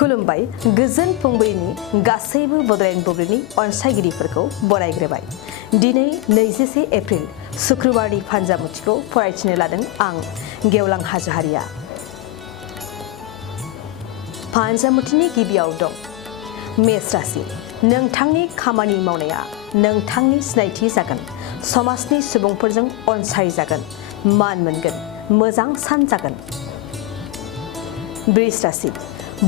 खुलुमबाय गोजोन फुंबिलिनि गासैबो बड'लेण्ड बुब्लिनि अनसायगिरिफोरखौ बरायग्रोबाय। दिनै 21 एप्रिल शुक्रबारनि फानजामुथिखौ फरायथिनो लादों आं गेवलां हाजोहारिया। फानजामुथिनि गिबियाव दं मेष राशि। नोंथांनि खामानि मावनाया नोंथांनि सिनायथि जागोन। समाजनि सुबुंफोरजों अनसायजागोन, मान मोनगोन, मोजां सान जागोन। वृष राशि।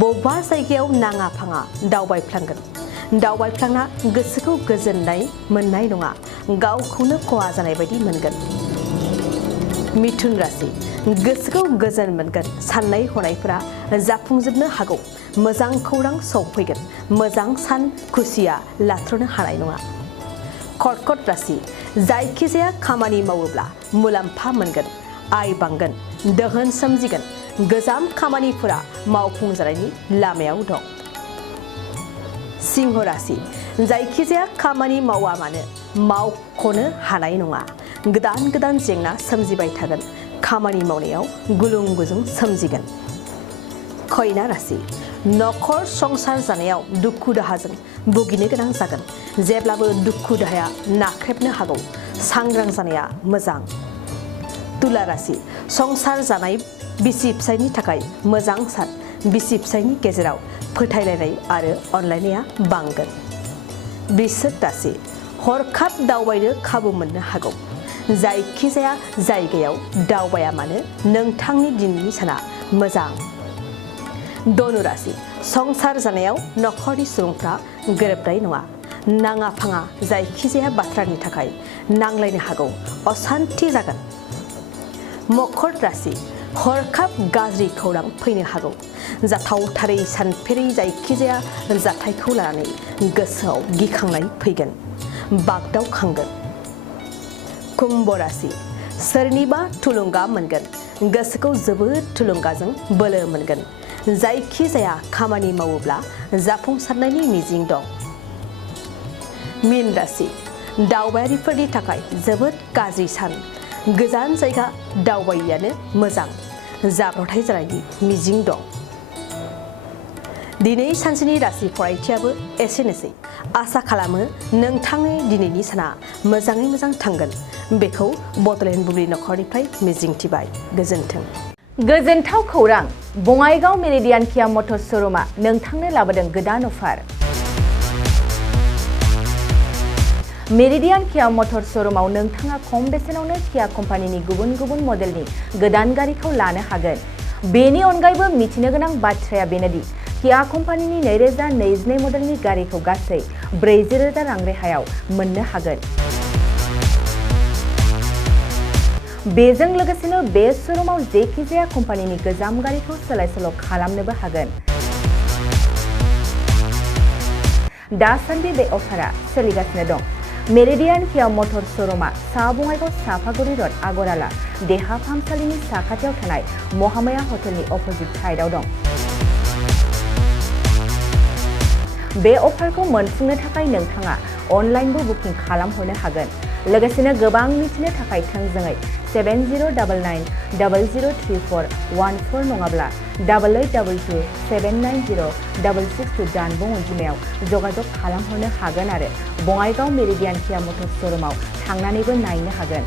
बबेबा जायगायाव नाङा फाङा दावबायफ्लांगोन। दावबायफ्लांना गोसोखौ गोजोननाय मोननाय नङा, गावखौनो खहा जानाय बायदि मोनगोन। मिथुन राशि। गोसोखौ गोजोन मोनगोन, साननाय हनायफोरा जाफुंजोबनो हागौ, मोजां खौरां सौफैगोन, मोजां सान, खुसिया लाथ्र'नो हानाय नङा। कर्कट राशि। जायखिजाया खामानि मावोब्ला मुलाम्फा मोनगोन, आय बांगोन, दोहोन सोमजिगोन, गोजाम खामानिफोरा मावफुंजानायनि लामायाव दं। सिंह राशि। जायखिजाया खामानि मावा मानो मावख'नो हानाय नङा, गोदान गोदान जेंना सोमजिबाय थागोन, खामानि मावनायाव गुलुं गुजुं सोमजिगोन। कन्या राशि। नखर संसार जानायाव दुखु दाहाजों भुगिनो गोनां जागोन, जेब्लाबो दुखु दाहाया नाख्रेबनो हागौ, सांग्रां जानाया मोजां। तुला राशि। संसार जानाय बिसि फिसायनि थाखाय मोजां सान, बिसि फिसायनि गेजेराव फोथायलायनाय आरो अनलायनाया बांगोन। वृश्चिक राशि। हरखाब दावबायनो खाबु मोननो हागौ। जायखिजाया जायगायाव दावबाया मानो नोंथांनि दिनैनि साना मोजां। धनु राशि। संसार जानायाव नखरनि सुबुंफ्रा गोरोबनाय नङा, नाङा फाङा जायखिजाया बाथ्रानि थाखाय नांलायनो हागौ, असान्थि जागोन। मकर राशि। हरखाब गाज्रि खौरां फैनो हागौ, जाथावथारै सानफेरै जायखिजाया जाथायखौ लानानै गोसोआव गिखांनाय फैगोन, बागदावखांगोन। कुम्भ राशि। सोरनिबा थुलुंगा मोनगोन, गोसोखौ जोबोद थुलुंगाजों बोलो मोनगोन, जायखिजाया खामानि मावोब्ला जाफुंसारनायनि मिजिं दं। मीन राशि। दावबायारिफोरनि थाखाय जोबोद गाज्रि सान, गोजान जायगा दावबायैयानो मोजां, जाब्रबथाय जानायनि मिजिं दं। दिनै सानसेनि राशि फरायथियाबो एसेनोसै। आसा खालामो नोंथांनि दिनैनि साना मोजाङै मोजां थांगोन, बेखौ बड'लेण्ड बुब्लि नखरनिफ्राय मिजिंथिबाय। गोजोन्थों। गोजोनथाव खौरां, बङाइगाव मेरिडियान किया मटर्स श'रुमआ नोंथांनो लाबोदों गोदान अफार। मेरिडियान किया मटर्स श'रुमाव नोंथाङा खम बेसेनावनो किया कम्पानिनि गुबुन गुबुन मडेलनि गोदान गारिखौ लानो हागोन। बेनि अनगायैबो मिथिनो गोनां बाथ्राया बेनोदि किया कम्पानिनि 2022 मडेलनि गारिखौ गासै 40,000 रां रेहायाव मोननो हागोन। बेजों लोगोसेनो बे श'रुमाव जेखिजाया कम्पानिनि गोजाम गारिखौ सोलाय सोल' खालामनोबो हागोन। दासान्दि बे अफारा सोलिगासिनो दं। मेरिडियान किया मटर्स श'रुमआ सा बङाइगाव साफागुरि र'ड आगराला देहा फाहामसालिनि साखाथियाव थानाय महामाया हटेलनि अपोजिट साइडआव दं। बे अफारखौ मोनफुंनो थाखाय नोंथाङा अनलाइनबो बुकिं खालामहरनो हागोन। लोगोसेनो गोबां मिथिनो थाखाय थोंजोङै 7099003414 नङाब्ला 8822790662 जानबुं अनजिमायाव जगाजग खालामहरनो हागोन आरो बङाइगाव मेरिडियान किया मटर्स श'रुमाव थांनानैबो नायनो हागोन।